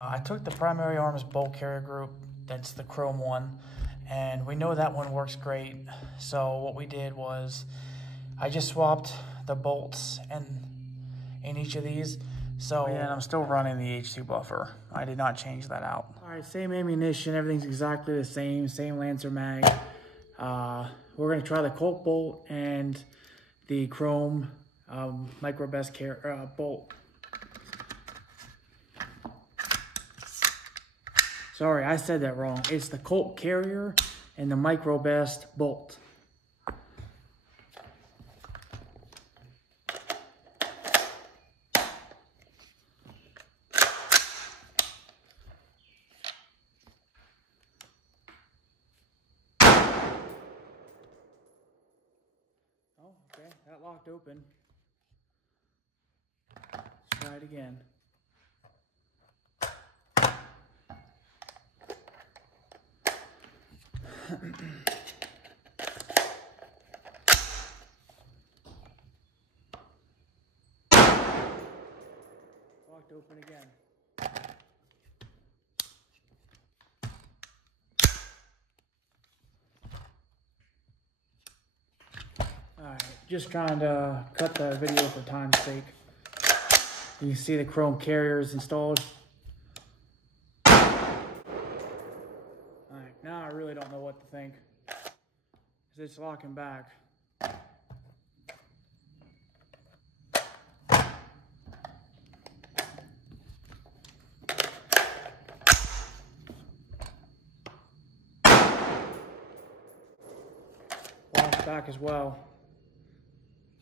I took the primary arms bolt carrier group, that's the chrome one, and we know that one works great. So what we did was I just swapped the bolts in each of these. So yeah, and I'm still running the H2 buffer. I did not change that out. All right, same ammunition, everything's exactly the same Lancer mag. We're gonna try the Colt bolt and the chrome micro best bolt. Sorry, I said that wrong. It's the Colt carrier and the micro best bolt. Oh, okay, that locked open. Let's try it again. Locked open again. Alright, just trying to cut the video for time's sake. You can see the chrome carriers installed. Alright, now I really don't know what to think. It's locking back. Locks back as well.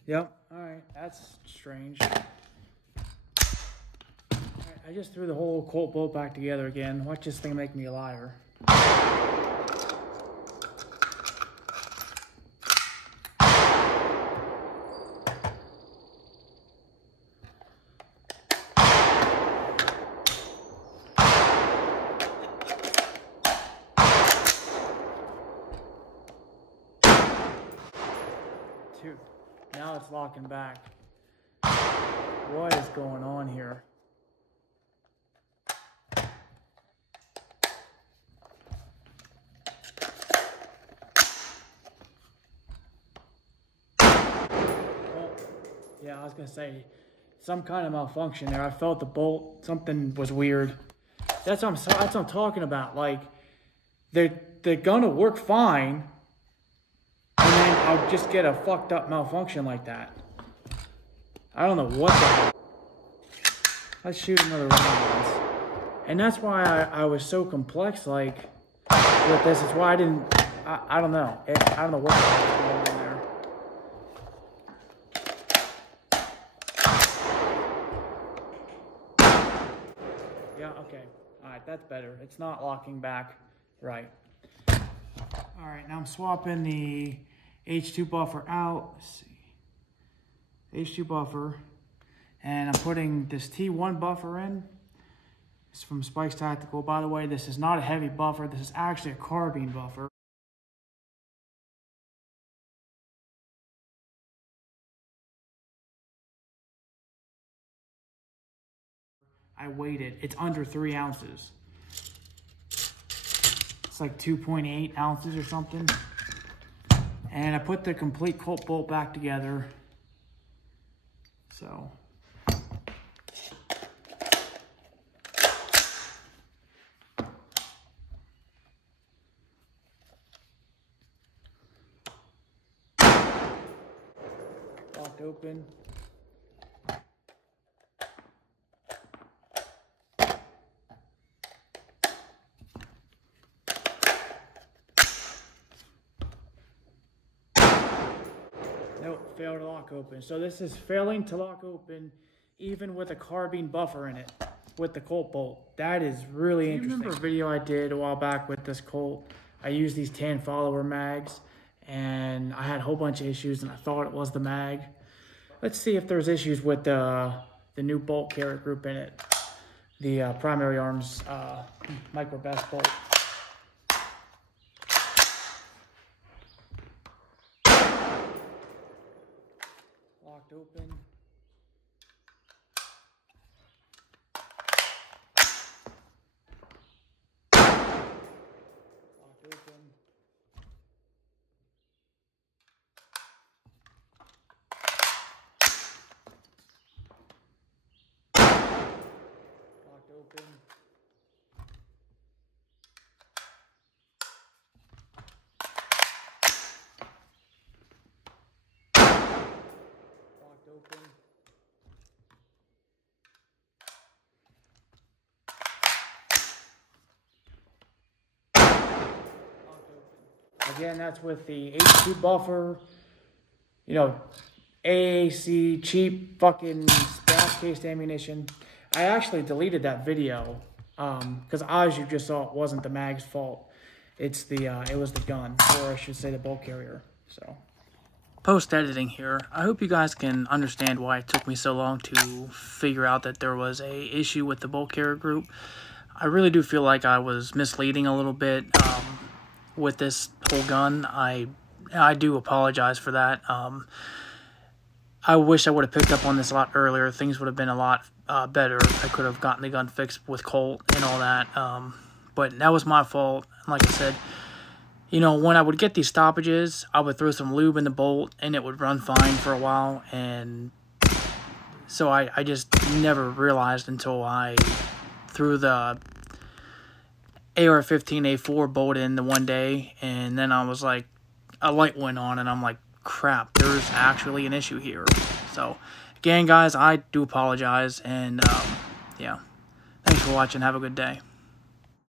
Yep, alright, that's strange. Alright, I just threw the whole Colt bolt back together again. Watch this thing make me a liar. Dude, now it's locking back. What is going on here? Yeah, I was gonna say some kind of malfunction there. I felt the bolt, something was weird. That's what I'm talking about. Like they're gonna work fine, and then I'll just get a fucked up malfunction like that. I don't know what the hell. Let's shoot another round. And that's why I was so complex, like with this. It's why I didn't. I don't know. I don't know what the hell is going on there. Yeah, okay. Alright, that's better. It's not locking back right. Alright, now I'm swapping the H2 buffer out. Let's see. H2 buffer. And I'm putting this T1 buffer in. It's from Spikes Tactical. By the way, this is not a heavy buffer. This is actually a carbine buffer. I weighed it. It's under 3 ounces. It's like 2.8 ounces or something. And I put the complete Colt bolt back together. So. Locked open. Nope, failed to lock open. So this is failing to lock open even with a carbine buffer in it, with the Colt bolt. That is really interesting. You remember a video I did a while back with this Colt? I used these 10 follower mags, and I had a whole bunch of issues, and I thought it was the mag. Let's see if there's issues with the new bolt carrier group in it. The primary arms micro best bolt. Locked open. open. Locked open. Locked open. Again, that's with the H2 buffer. You know, AAC, cheap fucking splash cased ammunition. I actually deleted that video because as you just saw, it wasn't the mag's fault. It's the it was the gun, or I should say the bolt carrier. So post editing here, I hope you guys can understand why it took me so long to figure out that there was a issue with the bolt carrier group. I really do feel like I was misleading a little bit with this whole gun. I do apologize for that. I wish I would have picked up on this a lot earlier. Things would have been a lot better. I could have gotten the gun fixed with Colt and all that. But that was my fault. Like I said, you know, when I would get these stoppages, I would throw some lube in the bolt and it would run fine for a while. And so I just never realized until I threw the AR-15A4 bolt in the one day, and then I was like, a light went on and I'm like, crap, there's actually an issue here. So again, guys, I do apologize, and yeah, thanks for watching. Have a good day.